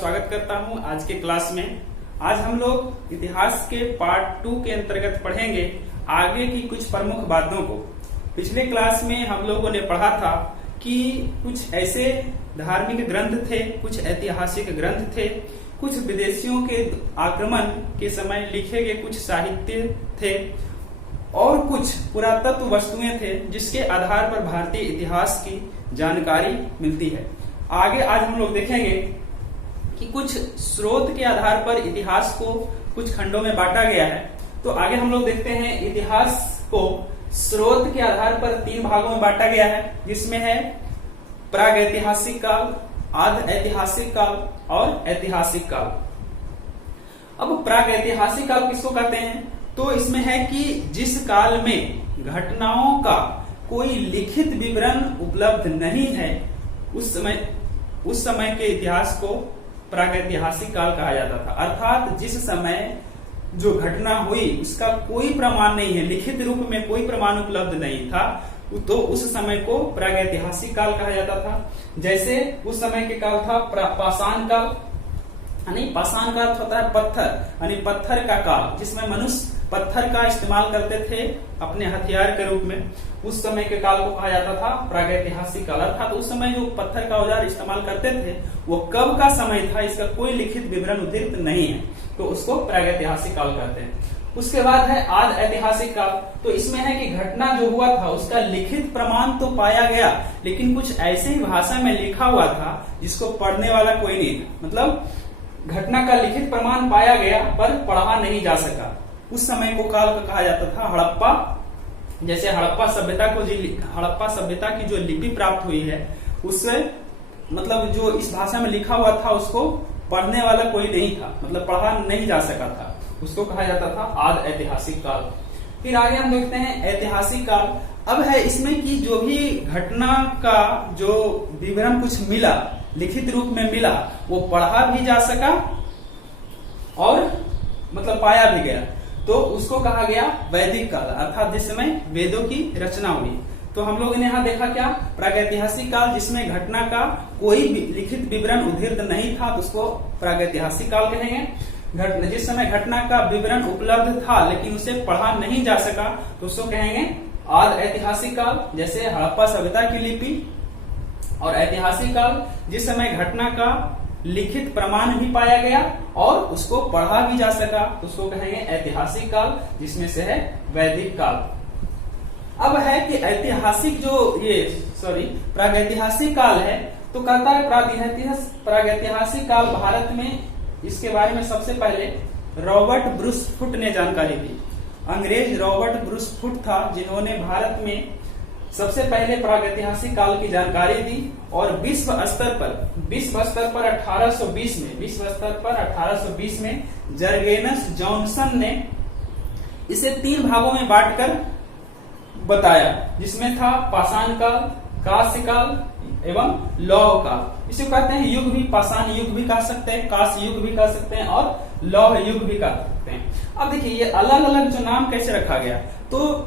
स्वागत करता हूं आज के क्लास में। आज हम लोग इतिहास के पार्ट 2 के अंतर्गत पढ़ेंगे आगे की कुछ प्रमुख बातों को। पिछले क्लास में हम लोगों ने पढ़ा था कि कुछ ऐसे धार्मिक ग्रंथ थे, कुछ ऐतिहासिक ग्रंथ थे, कुछ विदेशियों के आक्रमण के समय लिखे गए कुछ साहित्य थे और कुछ पुरातत्व वस्तुएं थे जिसके आधार पर भारतीय इतिहास की जानकारी मिलती है। आगे आज हम लोग देखेंगे कि कुछ स्रोत के आधार पर इतिहास को कुछ खंडों में बांटा गया है। तो आगे हम लोग देखते हैं इतिहास को स्रोत के आधार पर 3 भागों में बांटा गया है, जिसमें है प्रागैतिहासिक काल, आधि ऐतिहासिक काल और ऐतिहासिक काल। अब प्रागैतिहासिक काल किसको कहते हैं? तो इसमें है कि जिस काल में घटनाओं का कोई लिखित विवरण उपलब्ध नहीं है, उस समय के इतिहास को प्रागैतिहासिक काल कहा जाता था। अर्थात जिस समय जो घटना हुई उसका कोई प्रमाण नहीं है, लिखित रूप में कोई प्रमाण उपलब्ध नहीं था, तो उस समय को प्रागैतिहासिक काल कहा जाता था। जैसे उस समय के काल था पाषाण काल, यानी पाषाण का अर्थ होता है पत्थर, यानी पत्थर का काल, जिसमें मनुष्य पत्थर का इस्तेमाल करते थे अपने हथियार के रूप में। उस समय के काल को कहा जाता था प्रागैतिहासिक काल। अर्थात उस समय जो पत्थर का औजार इस्तेमाल करते थे वो कब का समय था, इसका कोई लिखित विवरण उद्धृत नहीं है, तो उसको प्रागैतिहासिक काल कहते हैं। उसके बाद है आधि ऐतिहासिक काल। तो इसमें है कि घटना जो हुआ था उसका लिखित प्रमाण तो पाया गया, लेकिन कुछ ऐसे ही भाषा में लिखा हुआ था जिसको पढ़ने वाला कोई नहीं था। मतलब घटना का लिखित प्रमाण पाया गया पर पढ़ा नहीं जा सका। उस समय को काल का कहा जाता था हड़प्पा। जैसे हड़प्पा सभ्यता की जो लिपि प्राप्त हुई है, उससे मतलब जो इस भाषा में लिखा हुआ था उसको पढ़ने वाला कोई नहीं था, मतलब पढ़ा नहीं जा सका था, उसको कहा जाता था आधि ऐतिहासिक काल। फिर आगे हम देखते हैं ऐतिहासिक काल। अब है इसमें कि जो भी घटना का जो विवरण कुछ मिला, लिखित रूप में मिला, वो पढ़ा भी जा सका और मतलब पाया भी गया, तो उसको कहा गया वैदिक काल। अर्थात जिस समय वेदों की रचना हुई। तो हम लोगों ने यहाँ देखा क्या, प्रागैतिहासिक काल जिसमें घटना का कोई लिखित विवरण उद्धृत नहीं था, तो उसको प्रागैतिहासिक काल कहेंगे। जिस समय घटना का विवरण उपलब्ध था लेकिन उसे पढ़ा नहीं जा सका, तो उसको कहेंगे आधि ऐतिहासिक काल, जैसे हड़प्पा सभ्यता की लिपि। और ऐतिहासिक काल जिस समय घटना का लिखित प्रमाण भी पाया गया और उसको पढ़ा भी जा सका, तो उसको कहेंगे ऐतिहासिक काल, जिसमें से है वैदिक काल। अब है कि ऐतिहासिक प्रागैतिहासिक काल है, तो कहता है प्रागैतिहासिक काल भारत में, इसके बारे में सबसे पहले रॉबर्ट ब्रूस फुट ने जानकारी दी। अंग्रेज रॉबर्ट ब्रूस फुट था जिन्होंने भारत में सबसे पहले प्रागैतिहासिक काल की जानकारी दी। और विश्व स्तर पर 1820 में जर्गेनस जॉनसन ने इसे 3 भागों में बांटकर बताया, जिसमें था पाषाण काल, कांस्य काल एवं लौह काल। इसे कहते हैं युग भी, पाषाण युग भी कह सकते हैं, कांस्य युग भी कह सकते हैं और लौह युग भी कह सकते हैं। अब देखिए ये अलग अलग जो नाम कैसे रखा गया, तो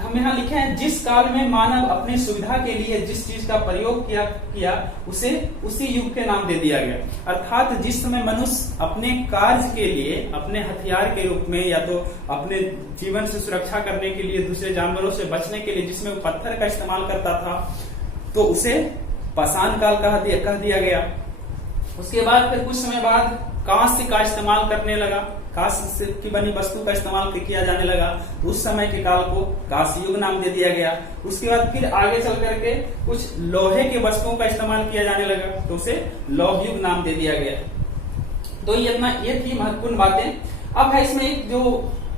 हम यहाँ लिखे हैं जिस काल में मानव अपनी सुविधा के लिए जिस चीज का प्रयोग किया उसे उसी युग के नाम दे दिया गया। अर्थात जिस समय मनुष्य अपने कार्य के लिए अपने हथियार के रूप में या तो अपने जीवन से सुरक्षा करने के लिए, दूसरे जानवरों से बचने के लिए जिसमें वो पत्थर का इस्तेमाल करता था, तो उसे पाषाण काल कह दिया गया। उसके बाद फिर कुछ समय बाद कांस्य का इस्तेमाल करने लगा, कांस्य की बनी वस्तु का इस्तेमाल किया जाने लगा, तो उस समय के काल को कांस्य युग नाम दे दिया गया। उसके बाद फिर आगे चल करके कुछ लोहे के वस्तुओं का इस्तेमाल किया जाने लगा, तो उसे लौह युग नाम दे दिया गया। तो ये थी महत्वपूर्ण बातें। अब है इसमें एक जो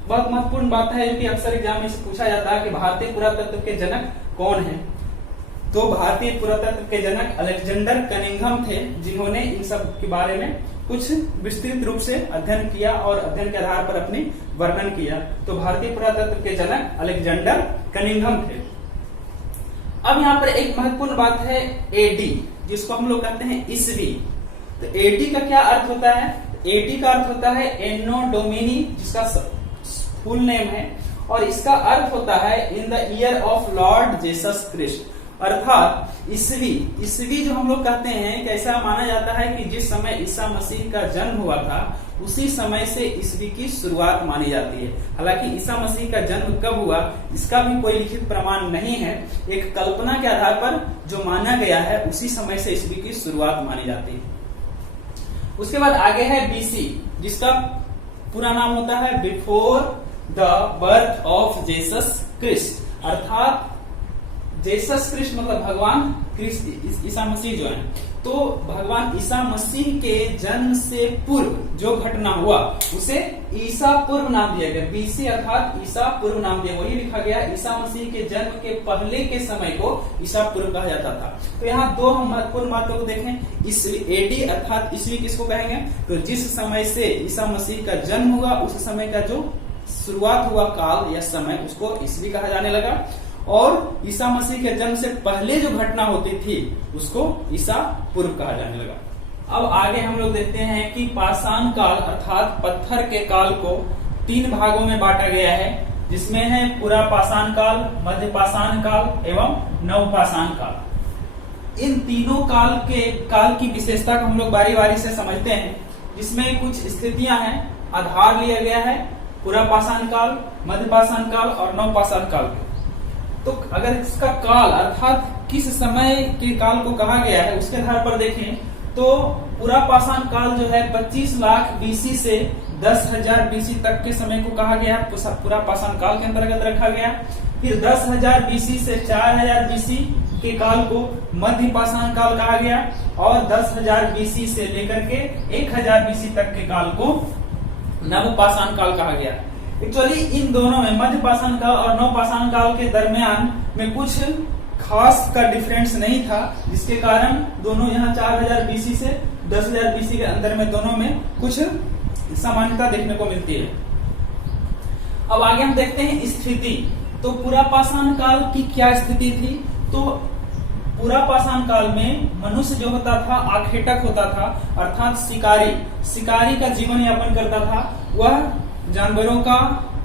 बहुत महत्वपूर्ण बात है कि अक्सर एग्जाम में से पूछा जाता है कि भारतीय पुरातत्व के जनक कौन है। तो भारतीय पुरातत्व के जनक अलेक्जेंडर कनिंघम थे, जिन्होंने इन सब के बारे में कुछ विस्तृत रूप से अध्ययन किया और अध्ययन के आधार पर अपनी वर्णन किया। तो भारतीय पुरातत्व के जनक अलेक्जेंडर कनिंघम थे। अब यहाँ पर एक महत्वपूर्ण बात है एडी, जिसको हम लोग कहते हैं ईसवी। तो एडी का क्या अर्थ होता है? एडी का अर्थ होता है एनो डोमिनी, जिसका फुल नेम है, और इसका अर्थ होता है in the year of Lord Jesus Christ. अर्थात ईसवी जो हम लोग कहते हैं कि ऐसा माना जाता है कि जिस समय ईसा मसीह का जन्म हुआ था उसी समय से ईसवी की शुरुआत मानी जाती है। हालांकि ईसा मसीह का जन्म कब हुआ इसका भी कोई लिखित प्रमाण नहीं है, एक कल्पना के आधार पर जो माना गया है उसी समय से ईसवी की शुरुआत मानी जाती है। उसके बाद आगे है बीसी, जिसका पूरा नाम होता है before the birth of Jesus Christ, अर्थात जीसस क्रिस्ट मतलब भगवान क्रिस्ट ईसा मसीह जो है, तो भगवान ईसा मसीह के जन्म से पूर्व जो घटना हुआ उसे ईसा पूर्व नाम दिया गया। बीसी अर्थात ईसा पूर्व नाम दिया, वही लिखा गया ईसा मसीह के जन्म के पहले के समय को ईसा पूर्व कहा जाता था। तो यहाँ दो हम महत्वपूर्ण बातों को देखें। ईसवी एडी अर्थात ईसवी किसको कहेंगे, तो जिस समय से ईसा मसीह का जन्म हुआ उस समय का जो शुरुआत हुआ काल या समय उसको ईसवी कहा जाने लगा, और ईसा मसीह के जन्म से पहले जो घटना होती थी उसको ईसा पूर्व कहा जाने लगा। अब आगे हम लोग देखते हैं कि पाषाण काल अर्थात पत्थर के काल को 3 भागों में बांटा गया है, जिसमें है पूरा पाषाण काल, मध्य पाषाण काल एवं नवपाषाण काल। इन तीनों काल की विशेषता को हम लोग बारी बारी से समझते हैं, जिसमें कुछ स्थितियां हैं। आधार लिया गया है पूरा पाषाण काल, मध्य पाषाण काल और नवपाषाण काल। तो अगर इसका काल अर्थात किस समय के काल को कहा गया है उसके आधार पर देखें तो पूरा पाषाण काल जो है 25 लाख बीसी से 10,000 बीसी तक के समय को कहा गया, पूरा पाषाण काल के अंतर्गत रखा गया। फिर 10,000 बीसी से 4,000 बीसी के काल को मध्य पाषाण काल कहा गया, और 10,000 बीसी से लेकर के 1,000 बीसी तक के काल को नवपाषाण काल कहा गया। एक्चुअली इन दोनों में मध्य पाषाण काल और नवपाषाण काल के दरमियान में कुछ खास का डिफरेंस नहीं था, जिसके कारण दोनों यहाँ 4,000 बीसी से 10,000 बीसी के अंदर में दोनों में कुछ समानता देखने को मिलती है। अब आगे हम देखते हैं स्थिति। तो पूरा पाषाण काल की क्या स्थिति थी, तो पूरा पाषाण काल में मनुष्य जो होता था आखेटक होता था, अर्थात शिकारी का जीवन यापन करता था। वह जानवरों का,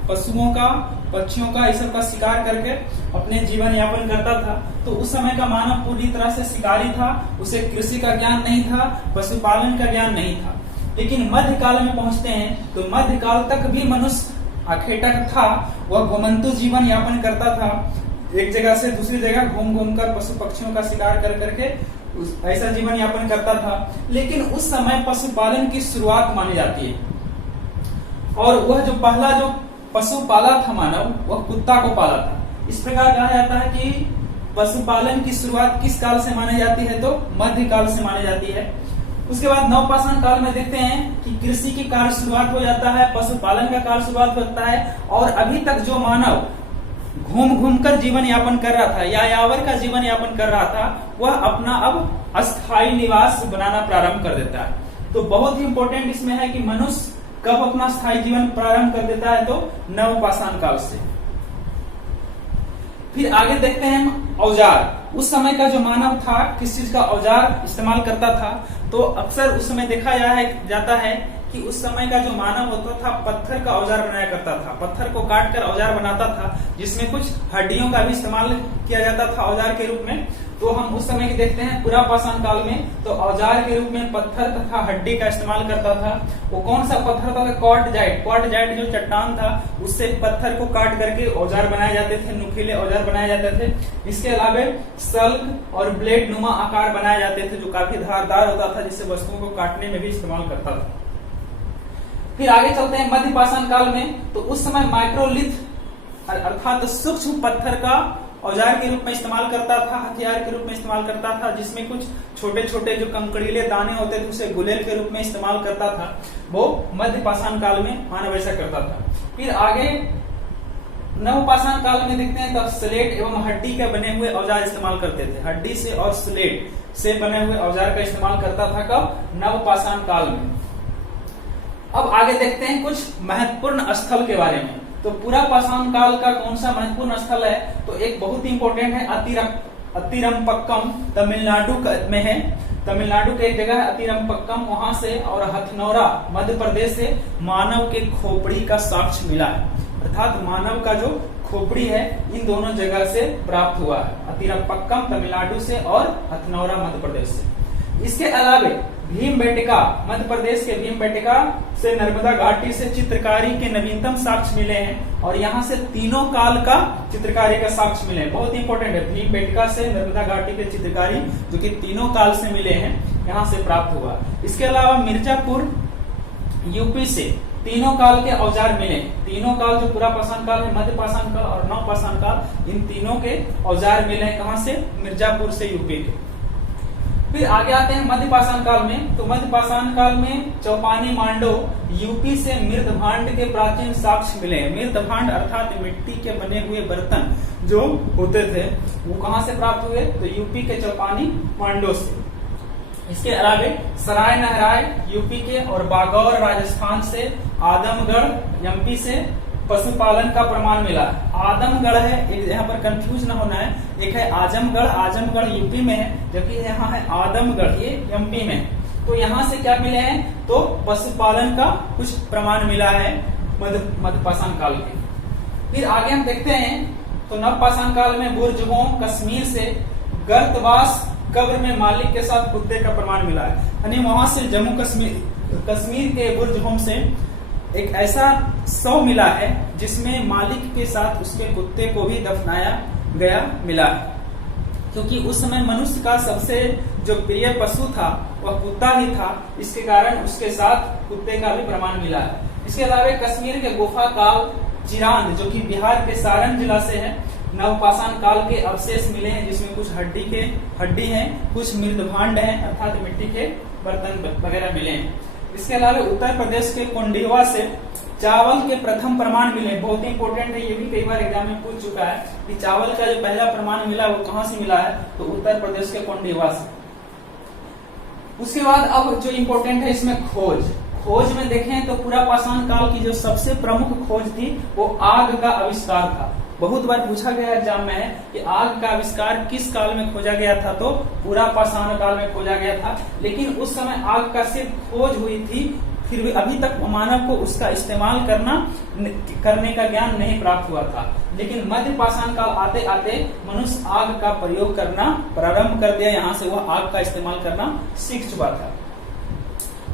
पशुओं का, पक्षियों का, इस सब का शिकार करके अपने जीवन यापन करता था। तो उस समय का मानव पूरी तरह से शिकारी था, उसे कृषि का ज्ञान नहीं था, पशुपालन का ज्ञान नहीं था। लेकिन मध्यकाल में पहुंचते हैं तो मध्यकाल तक भी मनुष्य आखेटक था, वह घुमंतु जीवन यापन करता था, एक जगह से दूसरी जगह घूम कर पशु पक्षियों का शिकार कर करके ऐसा जीवन यापन करता था। लेकिन उस समय पशुपालन की शुरुआत मानी जाती है, और वह जो पहला जो पशु पाला था मानव, वह कुत्ता को पाला था। इस प्रकार कहा जाता है कि पशुपालन की शुरुआत किस काल से मानी जाती है, तो मध्यकाल से मानी जाती है। उसके बाद नवपाषाण काल में देखते हैं कि कृषि की कार्य शुरुआत हो जाता है, पशुपालन का कार्य शुरुआत होता है, और अभी तक जो मानव घूम कर जीवन यापन कर रहा था, यायावर का जीवन यापन कर रहा था, वह अपना अब अस्थायी निवास बनाना प्रारंभ कर देता है। तो बहुत ही इंपॉर्टेंट इसमें है कि मनुष्य कब अपना स्थायी जीवन प्रारंभ कर देता है, तो नवपाषाण काल से। फिर आगे देखते हैं औजार। उस समय का जो मानव था किस चीज का औजार इस्तेमाल करता था, तो अक्सर उस समय देखा जाता है कि उस समय का जो मानव होता था पत्थर का औजार बनाया करता था, पत्थर को काट कर औजार बनाता था, जिसमें कुछ हड्डियों का भी इस्तेमाल किया जाता था औजार के रूप में। तो हम उस समय की देखते हैं पूरा पाषाण काल में, तो औजार के रूप में पत्थर तथा हड्डी का इस्तेमाल करता था। वो कौन सा पत्थर था, क्वार्टजाइट जो चट्टान था उससे पत्थर को काट करके औजार बनाए जाते थे, नुकीले औजार बनाए जाते थे। इसके अलावा सल्क और ब्लेड नुमा आकार बनाए जाते थे जो काफी धारदार होता था, जिससे वस्तुओं को काटने में भी इस्तेमाल करता था। फिर आगे चलते हैं मध्य पाषाण काल में। तो उस समय माइक्रोलिथ अर्थात सूक्ष्म पत्थर का औजार के रूप में इस्तेमाल करता था, हथियार के रूप में इस्तेमाल करता था, जिसमें कुछ छोटे छोटे जो कंकड़ीले दाने होते थे उसे गुलेल के रूप में इस्तेमाल करता था। वो मध्य पाषाण काल में मानव ऐसा करता था। फिर आगे नवपाषाण काल में देखते हैं तब स्लेट एवं हड्डी के बने हुए औजार इस्तेमाल करते थे। हड्डी से और स्लेट से बने हुए औजार का इस्तेमाल करता था कब, नवपाषाण काल में। अब आगे देखते हैं कुछ महत्वपूर्ण स्थल के बारे में। तो पूरा पाषाण काल का कौन सा महत्वपूर्ण स्थल है, तो एक बहुत ही इंपॉर्टेंट है अतिरंपक्कम, तमिलनाडु में है। तमिलनाडु के एक जगह है अतिरंपक्कम, वहां से, और हथनौरा मध्य प्रदेश से मानव के खोपड़ी का साक्ष्य मिला है, अर्थात मानव का जो खोपड़ी है, इन दोनों जगह से प्राप्त हुआ है। अतिरपक्कम तमिलनाडु से और हथनौरा मध्य प्रदेश से। इसके अलावे भीमबेटका मध्य प्रदेश के भीमबेटका से नर्मदा घाटी से चित्रकारी के नवीनतम साक्ष्य मिले हैं और यहाँ से तीनों काल का चित्रकारी का साक्ष्य मिले हैं। बहुत इंपॉर्टेंट है, भीमबेटका से नर्मदा घाटी के चित्रकारी जो कि तीनों काल से मिले हैं, यहाँ से प्राप्त हुआ। इसके अलावा मिर्जापुर यूपी से तीनों काल के औजार मिले। तीनों काल जो पूरा पाषाण काल है, मध्य पाषाण काल और नव पाषाण काल, इन तीनों के औजार मिले हैं। कहां से? मिर्जापुर से, यूपी के। फिर आगे आते हैं मध्य पाषाण काल में। तो मध्य पाषाण काल में चौपानी मांडो यूपी से मृदभांड के प्राचीन साक्ष्य मिले। मृदभांड अर्थात मिट्टी के बने हुए बर्तन जो होते थे वो कहां से प्राप्त हुए? तो यूपी के चौपानी मांडो से। इसके अलावे सराय नहराय यूपी के और बागौर राजस्थान से, आदमगढ़ एमपी से पशुपालन का प्रमाण मिला। आदमगढ़ है, यहाँ पर कंफ्यूज न होना है, एक है आजमगढ़, आजमगढ़ यूपी में है, जबकि यहाँ है आदमगढ़, ये एमपी में। तो यहाँ से क्या मिले हैं? तो पशुपालन का कुछ प्रमाण मिला है मध्य पाषाण काल के। फिर आगे हम देखते हैं तो नव पाषाण काल में बुर्जहोम कश्मीर से, गर्तवास कब्र में मालिक के साथ कुत्ते का प्रमाण मिला है। यानी वहां से जम्मू कश्मीर के बुर्जहोम से एक ऐसा शव मिला है जिसमें मालिक के साथ उसके कुत्ते को भी दफनाया गया मिला है। क्योंकि उस समय मनुष्य का सबसे जो प्रिय पशु था वह कुत्ता ही था, इसके कारण उसके साथ कुत्ते का भी प्रमाण मिला है। इसके अलावा कश्मीर के गुफा काल चिरांद जो कि बिहार के सारण जिला से है, नवपाषाण काल के अवशेष मिले हैं जिसमें कुछ हड्डी हैं, कुछ मृदभांड हैं अर्थात मिट्टी के बर्तन वगैरह मिले हैं। इसके अलावा उत्तर प्रदेश के कोंडिवा से चावल के प्रथम प्रमाण मिले। बहुत इंपॉर्टेंट है, ये भी कई बार एग्जाम में पूछ चुका है कि चावल का जो पहला प्रमाण मिला वो कहां से मिला है? तो उत्तर प्रदेश के कोंडिवा से। उसके बाद अब जो इम्पोर्टेंट है इसमें खोज में देखें तो पूरा पाषाण काल की जो सबसे प्रमुख खोज थी वो आग का आविष्कार था। बहुत बार पूछा गया एग्जाम में है कि आग का आविष्कार किस काल में खोजा गया था? तो पूरा पाषाण काल में खोजा गया था। लेकिन उस समय आग का सिर्फ खोज हुई थी, फिर भी अभी तक मानव को उसका इस्तेमाल करने का ज्ञान नहीं प्राप्त हुआ था। लेकिन मध्य पाषाण काल आते आते मनुष्य आग का प्रयोग करना प्रारंभ कर दिया, यहाँ से वह आग का इस्तेमाल करना सीख चुका था।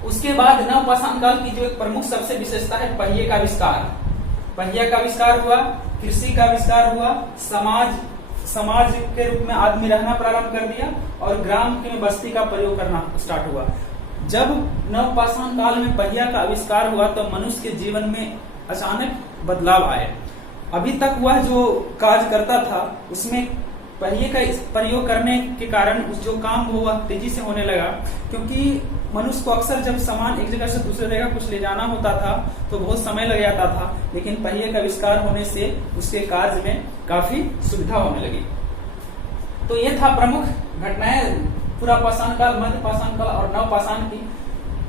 उसके बाद नव पाषाण काल की जो एक प्रमुख सबसे विशेषता है पहिए का आविष्कार। पहिया का आविष्कार हुआ, कृषि का आविष्कार हुआ, समाज के रूप में आदमी रहना प्रारंभ कर दिया और ग्राम में बस्ती का प्रयोग करना स्टार्ट हुआ। जब नव पाषाण काल में पहिया का आविष्कार हुआ तो मनुष्य के जीवन में अचानक बदलाव आए। अभी तक वह जो कार्य करता था उसमें पहिए का प्रयोग करने के कारण उस जो काम वो तेजी से होने लगा, क्योंकि मनुष्य को अक्सर जब सामान एक जगह से दूसरी जगह कुछ ले जाना होता था तो बहुत समय लग जाता था। लेकिन पहिए का आविष्कार होने से उसके कार्य में काफी सुविधा होने लगी। तो ये था प्रमुख घटनाएं पूरा पाषाण काल, मध्य पाषाण काल और नव पाषाण की।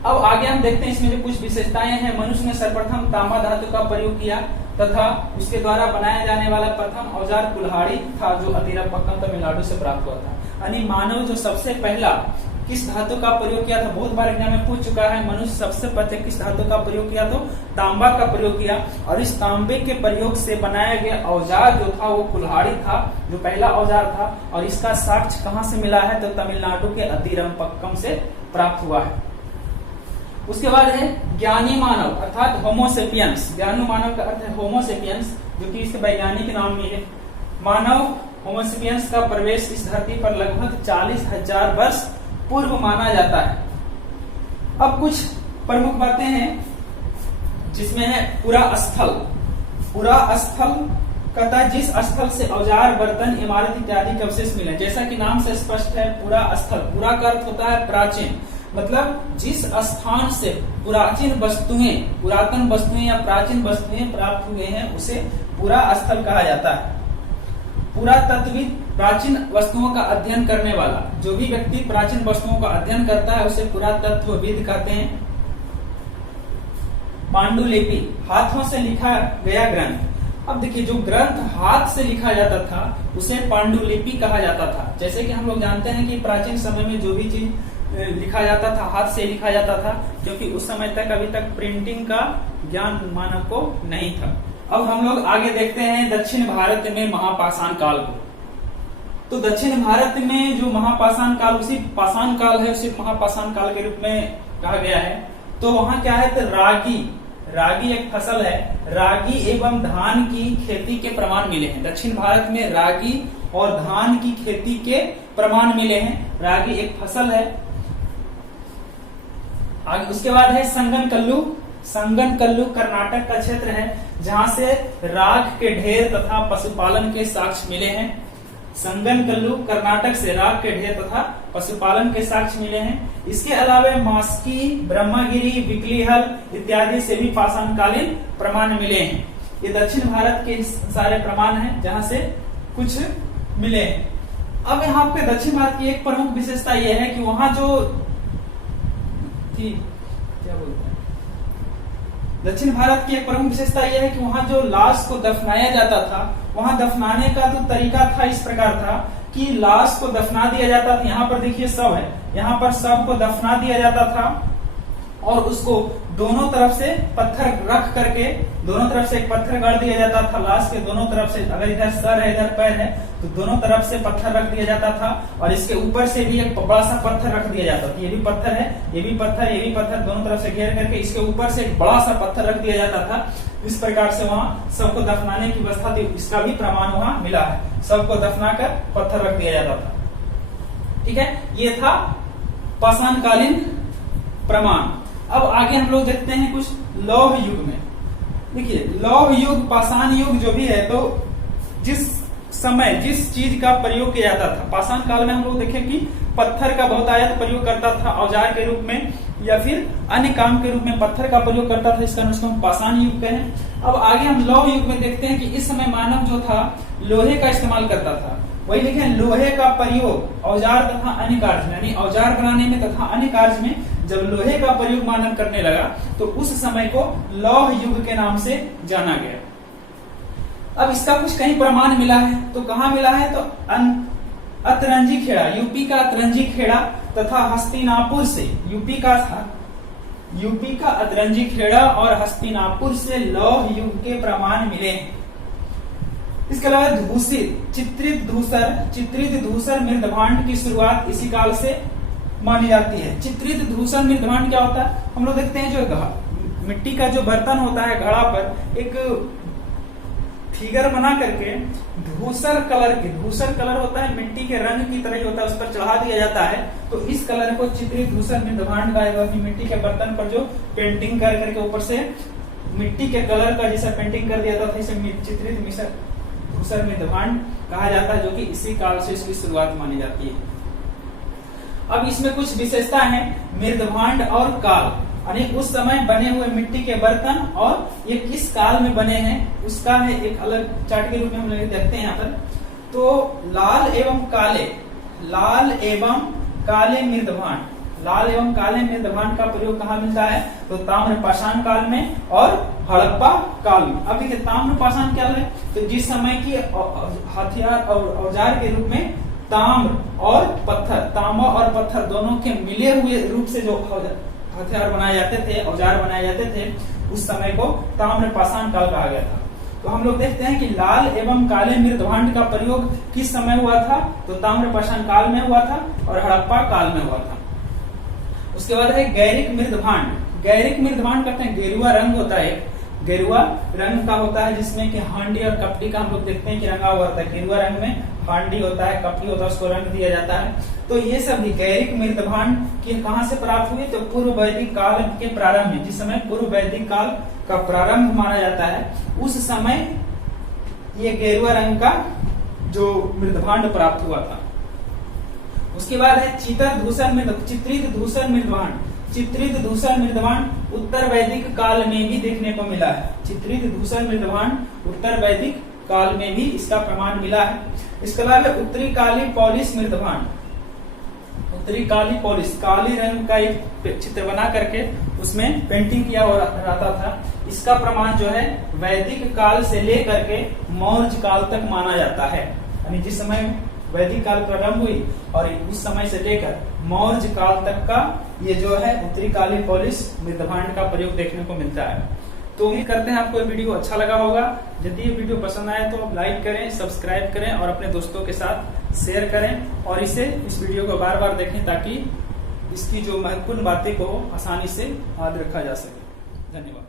अब आगे हम देखते हैं इसमें जो कुछ विशेषताएं हैं। मनुष्य ने सर्वप्रथम तांबा धातु का प्रयोग किया तथा उसके द्वारा बनाया जाने वाला प्रथम औजार कुल्हाड़ी था जो अतिरपक्कम तमिलनाडु से प्राप्त हुआ था। यानी मानव जो सबसे पहला किस धातु का प्रयोग किया था? बहुत बार एग्जाम में पूछ चुका है। मनुष्य सबसे पहले किस धातु का प्रयोग किया? तो तांबा का प्रयोग किया और इस तांबे के प्रयोग से बनाया गया औजार जो था वो कुल्हाड़ी था, जो पहला औजार था। और इसका साक्ष्य कहाँ से मिला है? तो तमिलनाडु के अतिरपक्कम से प्राप्त हुआ है। उसके बाद है ज्ञानी मानव अर्थात होमोसेपियंस। ज्ञानी मानव का अर्थ है होमोसेपियंस, जो कि इसके वैज्ञानिक नाम में है। मानव होमोसेपियंस का प्रवेश इस धरती पर लगभग 40,000 वर्ष पूर्व माना जाता है। अब कुछ प्रमुख बातें हैं जिसमें है पूरा स्थल कहता है जिस स्थल से औजार, बर्तन, इमारत इत्यादि के अवशेष मिले। जैसा कि नाम से स्पष्ट है पूरा स्थल, पूरा का अर्थ होता है प्राचीन, मतलब जिस स्थान से पुरातन वस्तुएं या प्राचीन वस्तुएं प्राप्त हुए हैं उसे पूरा स्थल कहा जाता है। पुरातत्वविद प्राचीन वस्तुओं का अध्ययन करने वाला, जो भी व्यक्ति प्राचीन वस्तुओं का अध्ययन करता है उसे पुरातत्वविद कहते हैं। पांडुलिपि हाथों से लिखा गया ग्रंथ। अब देखिए जो ग्रंथ हाथ से लिखा जाता था उसे पांडुलिपि कहा जाता था। जैसे कि हम लोग जानते हैं कि प्राचीन समय में जो भी चीज लिखा जाता था हाथ से लिखा जाता था, क्योंकि उस समय तक अभी तक प्रिंटिंग का ज्ञान मानव को नहीं था। अब हम लोग आगे देखते हैं दक्षिण भारत में महापाषाण काल को। तो दक्षिण भारत में जो महापाषाण काल, उसी पाषाण काल है, उसी महापाषाण काल के रूप में कहा गया है। तो वहां क्या है, तो रागी एक फसल है। रागी एवं धान की खेती के प्रमाण मिले हैं। दक्षिण भारत में रागी और धान की खेती के प्रमाण मिले हैं। रागी एक फसल है। आगे उसके बाद है संगन कल्लू कर्नाटक का क्षेत्र है, जहां से राग के ढेर तथा पशुपालन के साक्ष्य मिले हैं। संगन कल्लू कर्नाटक से राग के ढेर तथा पशुपालन के साक्ष्य मिले हैं। इसके अलावा मास्की, ब्रह्मगिरी, विकलीहल इत्यादि से भी पाषाणकालीन प्रमाण मिले हैं। ये दक्षिण भारत के सारे प्रमाण हैं जहां से कुछ मिले हैं। अब यहाँ पे दक्षिण भारत की एक प्रमुख विशेषता यह है कि वहां जो क्या बोलते हैं, दक्षिण भारत की एक प्रमुख विशेषता यह है कि वहां जो लाश को दफनाया जाता था, वहां दफनाने का जो तरीका था इस प्रकार था कि लाश को दफना दिया जाता था। यहाँ पर देखिए शव है, यहाँ पर शव को दफना दिया जाता था और उसको दोनों तरफ से पत्थर रख करके, दोनों तरफ से एक पत्थर गाड़ दिया जाता था। लाश के दोनों तरफ से, अगर इधर सर है इधर पैर है, तो दोनों तरफ से पत्थर रख दिया जाता था और इसके ऊपर से भी एक बड़ा सा पत्थर रख दिया जाता था। ये भी पत्थर है, ये भी पत्थर, ये भी पत्थर, दोनों तरफ से घेर करके इसके ऊपर से एक बड़ा सा पत्थर रख दिया जाता था। इस प्रकार से वहां सबको दफनाने की व्यवस्था थी। इसका भी प्रमाण वहां मिला है, सबको दफना कर पत्थर रख दिया जाता था। ठीक है, ये था पाषाणकालीन प्रमाण। अब आगे हम लोग देखते हैं कुछ लौह युग में। देखिए लौह युग, पाषाण युग जो भी है, तो जिस समय जिस चीज का प्रयोग किया जाता था, पाषाण काल में हम लोग देखें कि पत्थर का बहुतायत प्रयोग करता था औजार के रूप में या फिर अन्य काम के रूप में पत्थर का प्रयोग करता था। इसका उसको हम पाषाण युग कहें। अब आगे हम लौह युग में देखते हैं कि इस समय मानव जो था लोहे का इस्तेमाल करता था। वही देखें, लोहे का प्रयोग औजार तथा अन्य कार्य में, यानी औजार बनाने में तथा अन्य कार्य में जब लोहे का प्रयोग मानव करने लगा तो उस समय को लौह युग के नाम से जाना गया। अब इसका कुछ कहीं प्रमाण मिला है, तो कहाँ मिला है, तो अतरंजी खेड़ा, यूपी का अतरंजी खेड़ा तथा हस्तिनापुर से, यूपी का अतरंजी खेड़ा और हस्तिनापुर से लौह युग के प्रमाण मिले हैं। इसके अलावा चित्रित धूसर मृदभांड की शुरुआत इसी काल से मानी जाती है। चित्रित धूसर मृदभांड क्या होता है, हम लोग देखते हैं जो मिट्टी का जो बर्तन होता है, घड़ा पर एक फिगर बना करके धूसर कलर होता है, मिट्टी के रंग की तरह होता है, उस पर चढ़ा दिया जाता है। तो इस कलर को चित्रित धूसर मृदभांड कहा। मिट्टी के बर्तन पर जो पेंटिंग कर करके ऊपर से मिट्टी के कलर का जैसा पेंटिंग कर दिया था, इसे चित्रित धूसर मृदभांड कहा जाता है, जो कि इसी काल से इसकी शुरुआत मानी जाती है। अब इसमें कुछ विशेषता है मृदभांड और काल, यानी उस समय बने हुए मिट्टी के बर्तन और ये किस काल में बने हैं उसका है एक अलग चार्ट के रूप में हम लोग देखते हैं यहाँ पर। तो लाल एवं काले मृदभांड का प्रयोग कहाँ मिलता है, तो ताम्रपाषाण काल में और हड़प्पा काल में। अब देखिए ताम्रपाषाण क्या है, तो जिस समय की हथियार और औजार के रूप में ताम्र और पत्थर दोनों के मिले हुए रूप से जो हथियार बनाए जाते थे, औजार बनाए जाते थे, उस समय को ताम्रपाषाण काल कहा गया था। तो हम लोग देखते हैं कि लाल एवं काले मृदभांड का प्रयोग किस समय हुआ था, तो ताम्रपाषाण काल में हुआ था और हड़प्पा काल में हुआ था। उसके बाद है गैरिक मृदभांड कहते हैं, गेरुआ रंग होता है, गेरुआ रंग का होता है, जिसमें कि हांडी और कपटी का हम लोग देखते हैं कि रंगा हुआ होता है। गेरुआ रंग में हांडी होता है, कपटी होता है, उसको रंग दिया जाता है। तो ये सभी गैरिक मृदभांड की कहां से प्राप्त हुए, तो पूर्व वैदिक काल के प्रारंभ में, जिस समय पूर्व वैदिक काल का प्रारंभ माना जाता है, उस समय ये गेरुआ रंग का जो मृदभांड प्राप्त हुआ था। उसके बाद है चित्रित धूसर मृदभांड उत्तर वैदिक काल में भी देखने को मिला है। चित्रित धूसर मृदभांड उत्तर वैदिक काल में भी इसका प्रमाण मिला है। इसके अलावा उत्तरी काली पॉलिश मृदभांड, काली रंग का एक चित्र बना करके उसमें पेंटिंग किया हो रहता था। इसका प्रमाण जो है वैदिक काल से लेकर के मौर्य काल तक माना जाता है, यानी जिस समय वैदिक काल प्रारंभ हुई और उस समय से लेकर मौर्य काल तक का ये जो है उत्तरी काली पॉलिश मृदभांड का प्रयोग देखने को मिलता है। तो उम्मीद करते हैं आपको ये वीडियो अच्छा लगा होगा। यदि ये वीडियो पसंद आए तो आप लाइक करें, सब्सक्राइब करें और अपने दोस्तों के साथ शेयर करें और इस वीडियो को बार बार देखें ताकि इसकी जो महत्वपूर्ण बातें को आसानी से याद रखा जा सके। धन्यवाद।